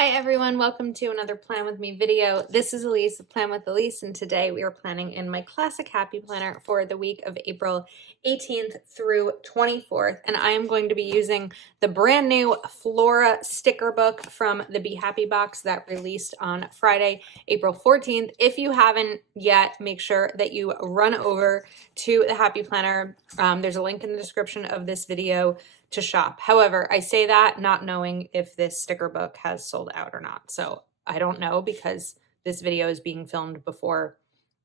Hi everyone, welcome to another Plan With Me video. This is Elise of Plan With Elise, and today we are planning in my classic happy planner for the week of April 18th through 24th, and I am going to be using the brand new Flora sticker book from the Be Happy box that released on Friday, April 14th. If you haven't yet, make sure that you run over to the Happy Planner. There's a link in the description of this video to shop. However, I say that not knowing if this sticker book has sold out or not. So I don't know because this video is being filmed before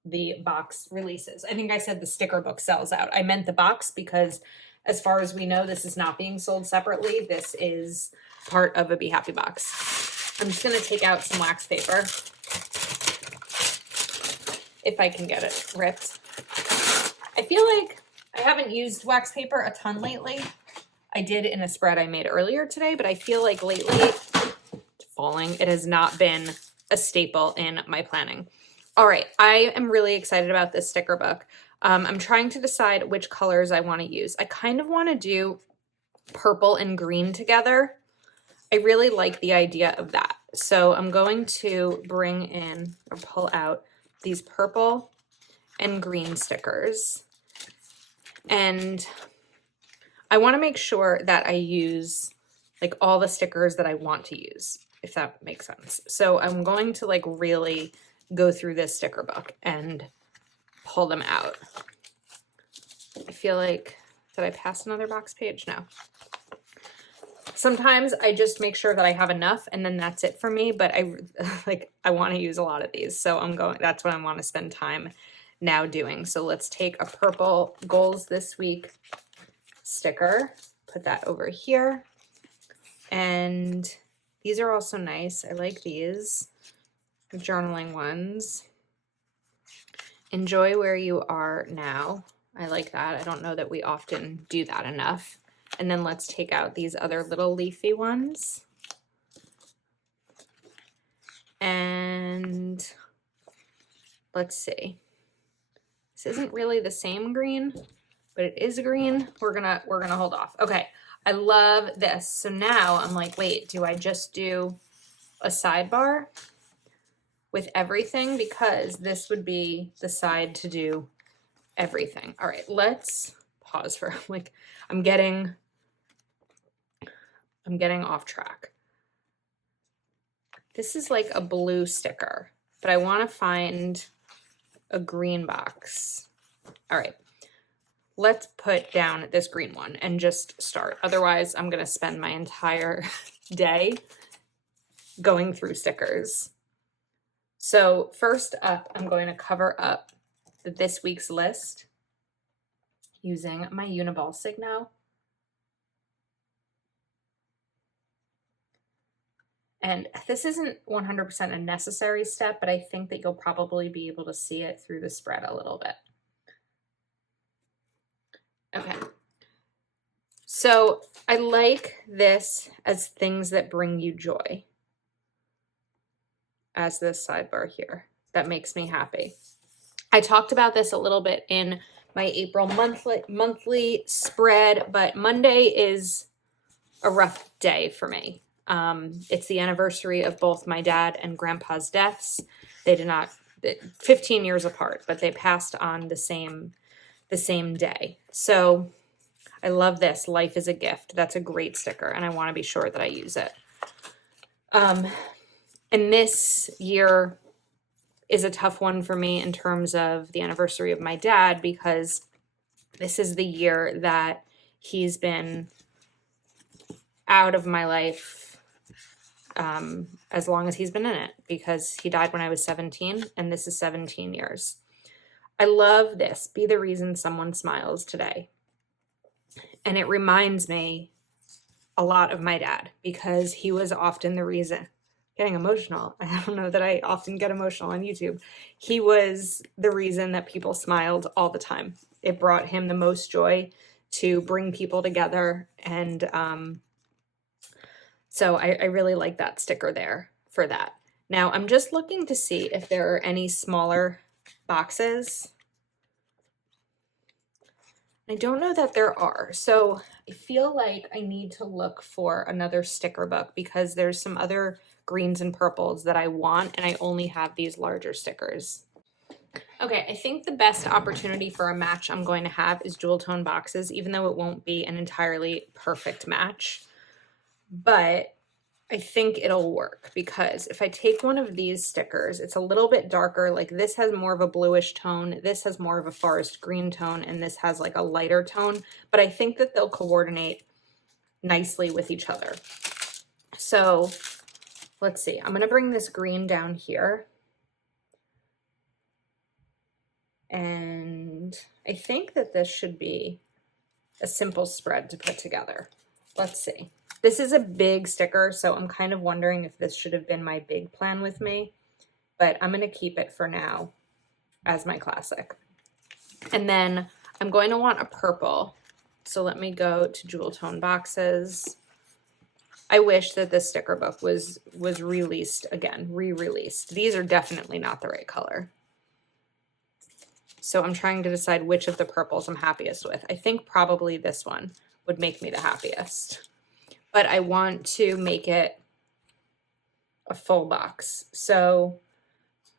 the box releases. I think I said the sticker book sells out. I meant the box because as far as we know, this is not being sold separately. This is part of a Be Happy box. I'm just gonna take out some wax paper if I can get it ripped. I feel like I haven't used wax paper a ton lately. I did in a spread I made earlier today, but I feel like lately, it has not been a staple in my planning. All right, I am really excited about this sticker book. I'm trying to decide which colors I want to use. I kind of want to do purple and green together. I really like the idea of that. So I'm going to bring in or pull out these purple and green stickers. And I want to make sure that I use like all the stickers that I want to use, if that makes sense. So I'm going to like really go through this sticker book and pull them out. I feel like, did I pass another box page? No. Sometimes I just make sure that I have enough and then that's it for me, but I want to use a lot of these. So that's what I want to spend time now doing. So let's take a purple goals this week sticker, put that over here, and these are also nice. I like these journaling ones. Enjoy where you are now. I like that. I don't know that we often do that enough. And then let's take out these other little leafy ones. And let's see. This isn't really the same green, but it is green. We're gonna hold off. Okay, I love this. So now I'm like, wait, do I just do a sidebar with everything? Because this would be the side to do everything. All right, let's pause for like, I'm getting off track. This is like a blue sticker, but I want to find a green box. All right. Let's put down this green one and just start. Otherwise, I'm going to spend my entire day going through stickers. So first up, I'm going to cover up this week's list using my Uniball Signo. And this isn't 100% a necessary step, but I think that you'll probably be able to see it through the spread a little bit. Okay, so I like this as things that bring you joy as this sidebar here. That makes me happy. I talked about this a little bit in my April monthly spread, but Monday is a rough day for me. It's the anniversary of both my dad and grandpa's deaths. They did not, 15 years apart, but they passed on the same day. So I love this. Life is a gift. That's a great sticker, and I want to be sure that I use it. And this year is a tough one for me in terms of the anniversary of my dad, because this is the year that he's been out of my life as long as he's been in it, because he died when I was 17, and this is 17 years. I love this. Be the reason someone smiles today. And it reminds me a lot of my dad, because he was often the reason. Getting emotional. I don't know that I often get emotional on YouTube. He was the reason that people smiled all the time. It brought him the most joy to bring people together. And so I really like that sticker there for that. Now I'm just looking to see if there are any smaller boxes. I don't know that there are. So I feel like I need to look for another sticker book because there's some other greens and purples that I want, and I only have these larger stickers. Okay, I think the best opportunity for a match I'm going to have is jewel tone boxes, even though it won't be an entirely perfect match. But I think it'll work because if I take one of these stickers, it's a little bit darker. Like this has more of a bluish tone. This has more of a forest green tone, and this has like a lighter tone. But I think that they'll coordinate nicely with each other. So let's see. I'm going to bring this green down here. And I think that this should be a simple spread to put together. Let's see. This is a big sticker, so I'm kind of wondering if this should have been my big plan with me, but I'm going to keep it for now as my classic. And then I'm going to want a purple. So let me go to jewel tone boxes. I wish that this sticker book was released again, re-released. These are definitely not the right color. So I'm trying to decide which of the purples I'm happiest with. I think probably this one would make me the happiest. But I want to make it a full box. So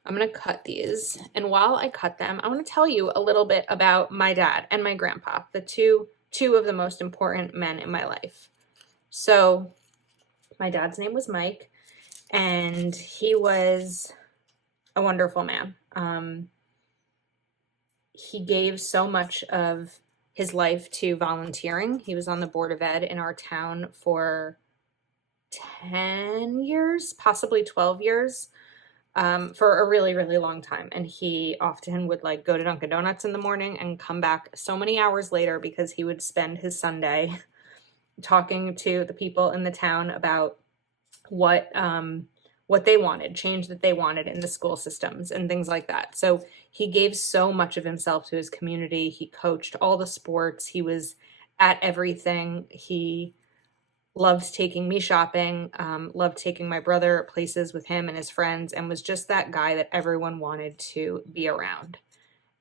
I'm going to cut these. And while I cut them, I want to tell you a little bit about my dad and my grandpa, the two of the most important men in my life. So my dad's name was Mike, and he was a wonderful man. He gave so much of his life to volunteering. He was on the Board of Ed in our town for 10 years, possibly 12 years, for a really, really long time. And he often would like go to Dunkin' Donuts in the morning and come back so many hours later because he would spend his Sunday talking to the people in the town about what they wanted, change that they wanted in the school systems and things like that. So he gave so much of himself to his community. He coached all the sports. He was at everything. He loved taking me shopping, loved taking my brother places with him and his friends, and was just that guy that everyone wanted to be around.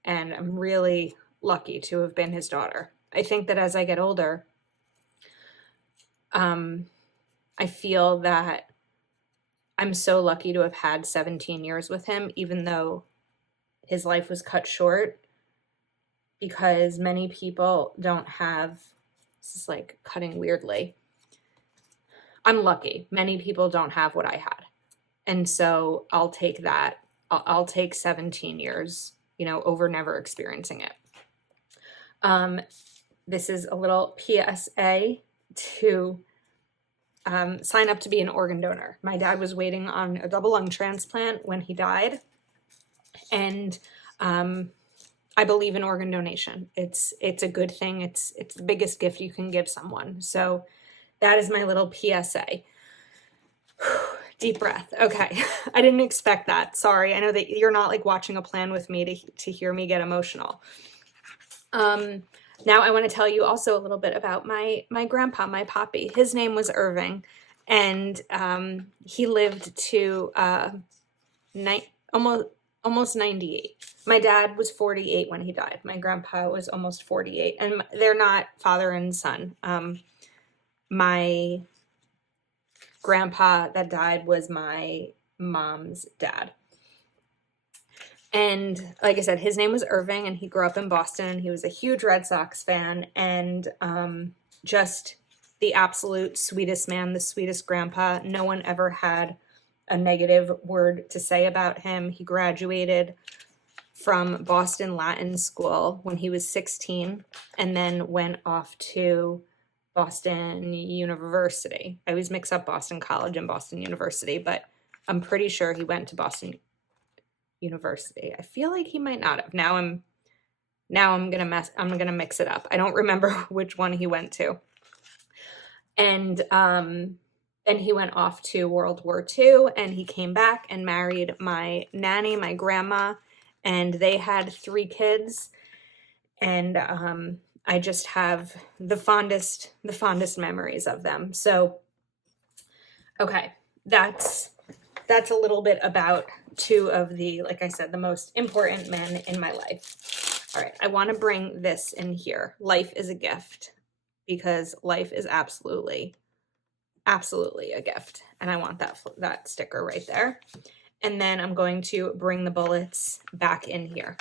And I'm really lucky to have been his daughter. I think that as I get older, I feel that I'm so lucky to have had 17 years with him, even though his life was cut short, because many people don't have, this is like cutting weirdly. I'm lucky. Many people don't have what I had. And so I'll take that. I'll take 17 years, over never experiencing it. This is a little PSA to sign up to be an organ donor. My dad was waiting on a double lung transplant when he died. And I believe in organ donation. It's a good thing. It's the biggest gift you can give someone. So that is my little PSA. Deep breath. Okay. I didn't expect that. Sorry. I know that you're not like watching a plan with me to hear me get emotional. Now I want to tell you also a little bit about my grandpa, my poppy. His name was Irving, and he lived to almost 98. My dad was 48 when he died. My grandpa was almost 48, and they're not father and son. My grandpa that died was my mom's dad. And like I said, his name was Irving, and he grew up in Boston, and he was a huge Red Sox fan, and just the absolute sweetest man, the sweetest grandpa. No one ever had a negative word to say about him. He graduated from Boston Latin School when he was 16, and then went off to Boston University. I always mix up Boston College and Boston University, but I'm pretty sure he went to Boston University. I feel like he might not have. Now I'm gonna mix it up. I don't remember which one he went to. And then he went off to World War II, and he came back and married my nanny, my grandma, and they had 3 kids. And I just have the fondest memories of them. So, okay, that's a little bit about 2 of the, like I said, the most important men in my life. All right, I want to bring this in here. Life is a gift, because life is absolutely a gift. And I want that sticker right there. And then I'm going to bring the bullets back in here.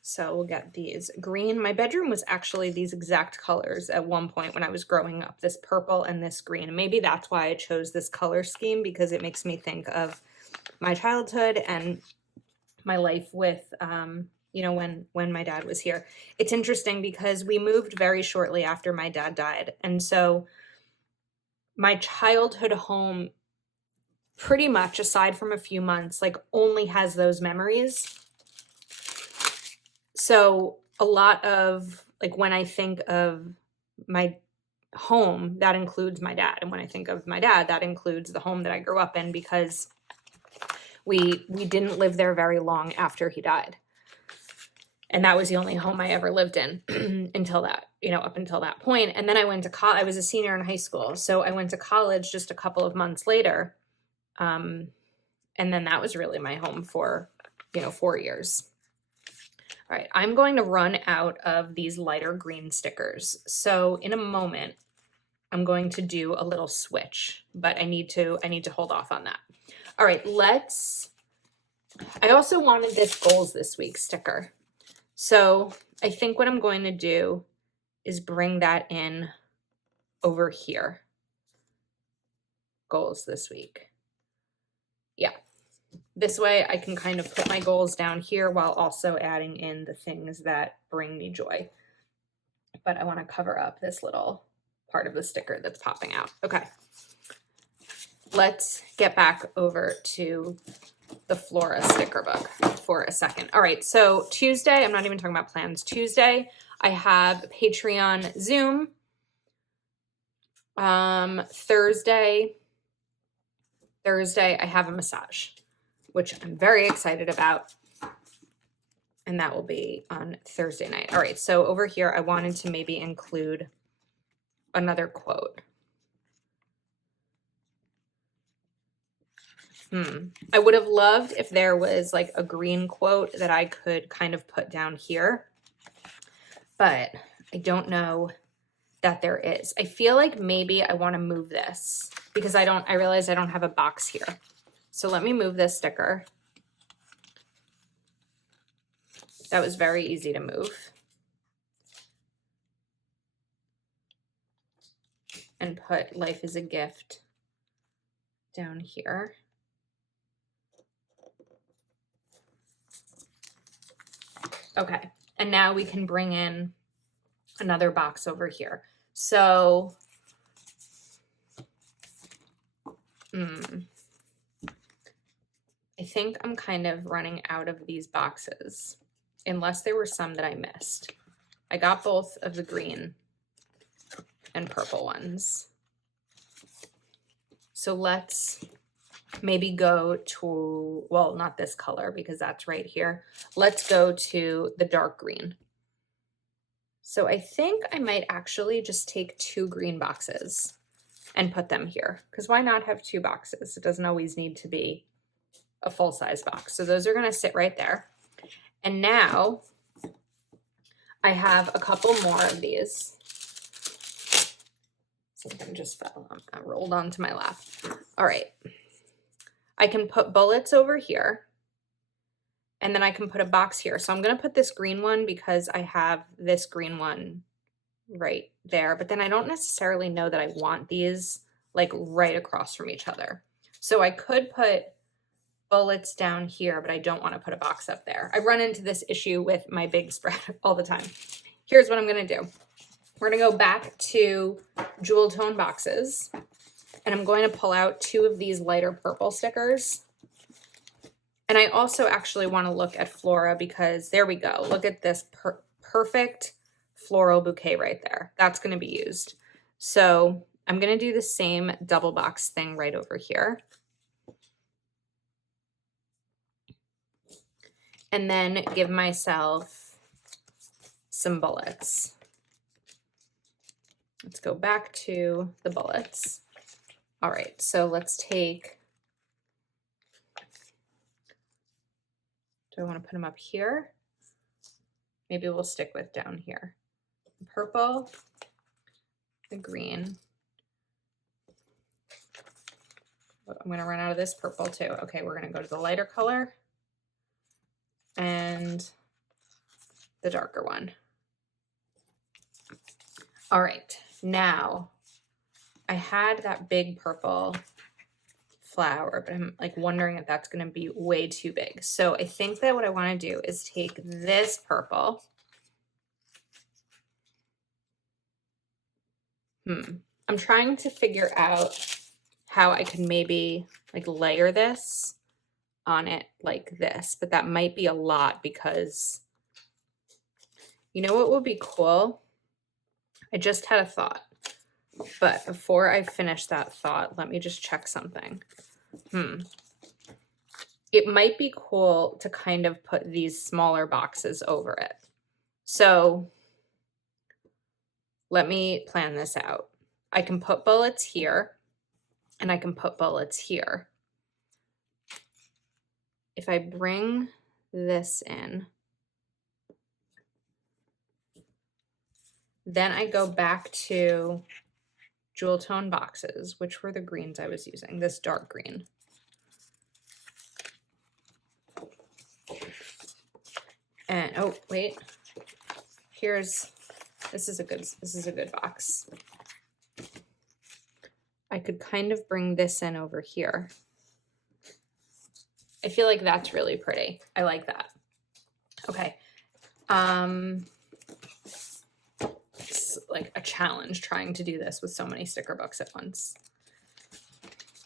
So we'll get these green. My bedroom was actually these exact colors at one point when I was growing up, this purple and this green. And maybe that's why I chose this color scheme, because it makes me think of my childhood and my life with, you know, when my dad was here. It's interesting because we moved very shortly after my dad died. And so my childhood home, pretty much aside from a few months, like only has those memories. So a lot of, like, when I think of my home, that includes my dad. And when I think of my dad, that includes the home that I grew up in, because we didn't live there very long after he died. And that was the only home I ever lived in until that, you know, up until that point. And then I went to college. I was a senior in high school. So I went to college just a couple of months later. And then that was really my home for, you know, 4 years. All right, I'm going to run out of these lighter green stickers. So in a moment, I'm going to do a little switch, but I need to hold off on that. All right, I also wanted this goals this week sticker. So I think what I'm going to do is bring that in over here. Goals this week. Yeah. This way I can kind of put my goals down here while also adding in the things that bring me joy. But I want to cover up this little part of the sticker that's popping out. Okay. Let's get back over to the Flora sticker book for a second. All right. So Tuesday, I'm not even talking about plans. Tuesday, I have Patreon Zoom. Thursday, I have a massage, which I'm very excited about. And that will be on Thursday night. All right, so over here, I wanted to maybe include another quote. I would have loved if there was like a green quote that I could kind of put down here, but I don't know that there is. I feel like maybe I want to move this because I realize I don't have a box here. So let me move this sticker. That was very easy to move. And put life is a gift down here. Okay, and now we can bring in another box over here. So, I think I'm kind of running out of these boxes, unless there were some that I missed. I got both of the green and purple ones. So let's maybe go to, well, not this color because that's right here. Let's go to the dark green. So I think I might actually just take 2 green boxes and put them here, because why not have 2 boxes? It doesn't always need to be a full-size box. So those are going to sit right there. And now I have a couple more of these. Something just fell. I rolled onto my lap. All right. I can put bullets over here, and then I can put a box here. So I'm going to put this green one because I have this green one right there, but then I don't necessarily know that I want these like right across from each other. So I could put bullets down here, but I don't want to put a box up there. I run into this issue with my big spread all the time. Here's what I'm going to do. We're going to go back to jewel tone boxes, and I'm going to pull out 2 of these lighter purple stickers. And I also actually want to look at Flora because there we go. Look at this perfect floral bouquet right there. That's going to be used. So I'm going to do the same double box thing right over here. And then give myself some bullets. Let's go back to the bullets. All right, so let's take Do I want to put them up here? Maybe we'll stick with down here. The purple, the green. I'm going to run out of this purple too. Okay, we're going to go to the lighter color and the darker one. All right, now I had that big purple flower, but I'm like wondering if that's going to be way too big. So I think that what I want to do is take this purple. I'm trying to figure out how I can maybe like layer this on it like this, but that might be a lot because you know what would be cool? I just had a thought, but before I finish that thought, let me just check something. It might be cool to kind of put these smaller boxes over it. So let me plan this out. I can put bullets here and I can put bullets here. If I bring this in, then I go back to jewel tone boxes, which were the greens I was using, this dark green. And oh, wait, this is a good box. I could kind of bring this in over here. I feel like that's really pretty. I like that. Okay. It's like a challenge trying to do this with so many sticker books at once.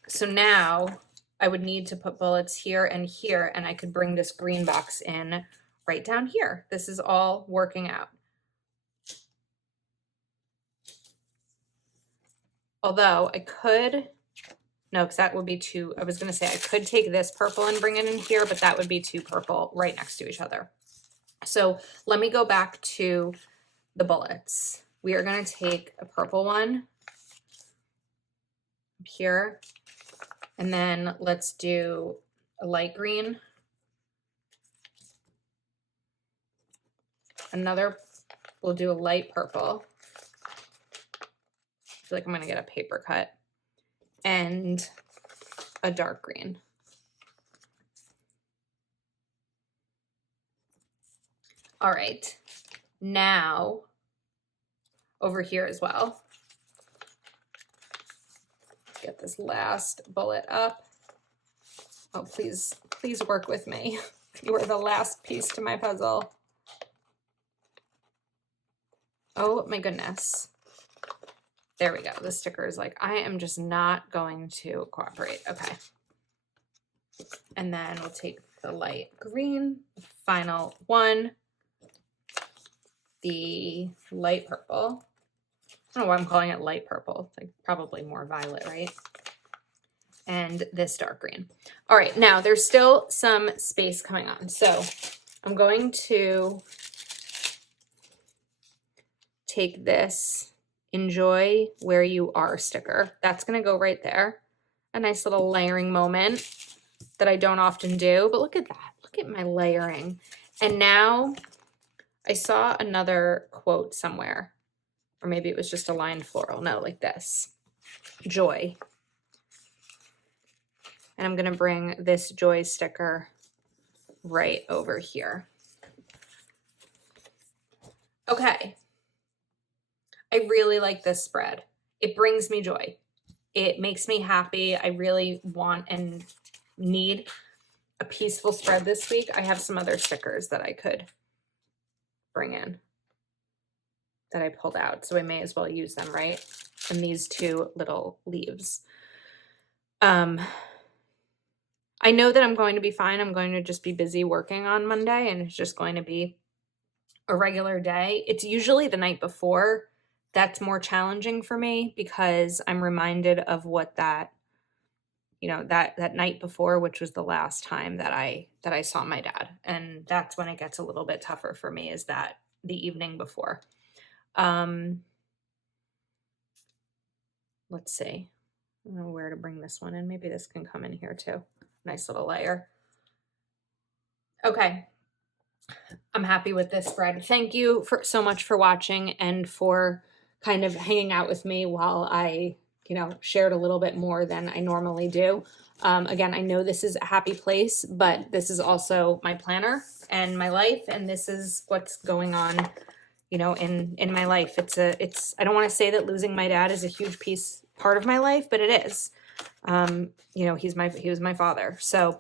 So now I would need to put bullets here, and I could bring this green box in right down here. This is all working out. Although I could, no, because that would be too, I was going to say I could take this purple and bring it in here, but that would be too purple right next to each other. So let me go back to the bullets. We are going to take a purple one up here, and then let's do a light green. We'll do a light purple. I feel like I'm going to get a paper cut. And a dark green. All right, now over here as well. Get this last bullet up. Oh, please work with me. You are the last piece to my puzzle. Oh my goodness. There we go. The sticker is like, I am just not going to cooperate. Okay. And then we'll take the light green, the final one, the light purple. I don't know why I'm calling it light purple. It's like probably more violet, right? And this dark green. All right, now there's still some space coming on. So I'm going to take this Enjoy Where You Are sticker. That's going to go right there. A nice little layering moment that I don't often do, but look at that. Look at my layering. And now I saw another quote somewhere, or maybe it was just a line floral. No, like this. Joy. And I'm going to bring this Joy sticker right over here. Okay. I really like this spread. It brings me joy. It makes me happy. I really want and need a peaceful spread this week. I have some other stickers that I could bring in that I pulled out, so I may as well use them, right? And these two little leaves. I know that I'm going to be fine. I'm going to just be busy working on Monday, and it's just going to be a regular day. It's usually the night before that's more challenging for me because I'm reminded of what that, you know, that night before, which was the last time that I saw my dad. And that's when it gets a little bit tougher for me, is that the evening before. Let's see. I don't know where to bring this one in. Maybe this can come in here too. Nice little layer. Okay. I'm happy with this spread. Thank you for so much for watching and for kind of hanging out with me while I, shared a little bit more than I normally do. Again, I know this is a happy place, but this is also my planner and my life, and this is what's going on, in my life. I don't want to say that losing my dad is a huge part of my life, but it is. He was my father. So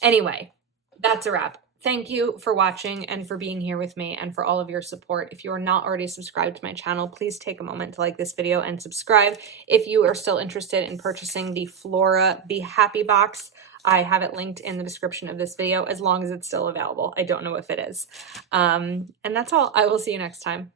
anyway, that's a wrap. Thank you for watching and for being here with me and for all of your support. If you are not already subscribed to my channel, please take a moment to like this video and subscribe. If you are still interested in purchasing the Flora Be Happy box, I have it linked in the description of this video as long as it's still available. I don't know if it is. And that's all. I will see you next time.